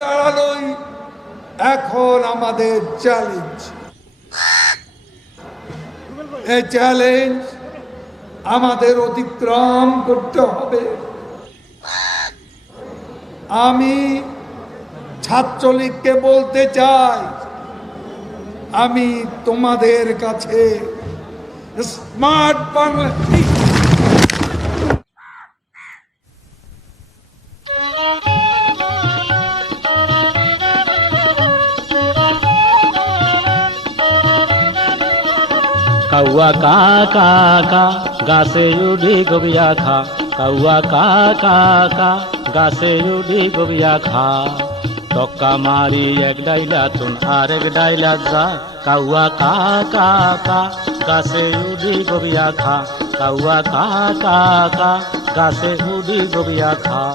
দাঁড়ানোই এখন আমাদের চ্যালেঞ্জ এই চ্যালেঞ্জ আমাদের অতিক্রম করতে হবে। আমি ছাত্রলীগকে বলতে চাই, আমি তোমাদের কাছে স্মার্ট বাংলা कौआ का का का गा से रूढ़ी गोबिया खा। कौआ का का का गा से रूढ़ी गोबिया खा। टक्का मारी एक डाइला तुन आर एक डाइला जा। कौआ का का का गा से रूढ़ी गोबिया खा। कौआ का का का गा से रूढ़ी गोबिया खा।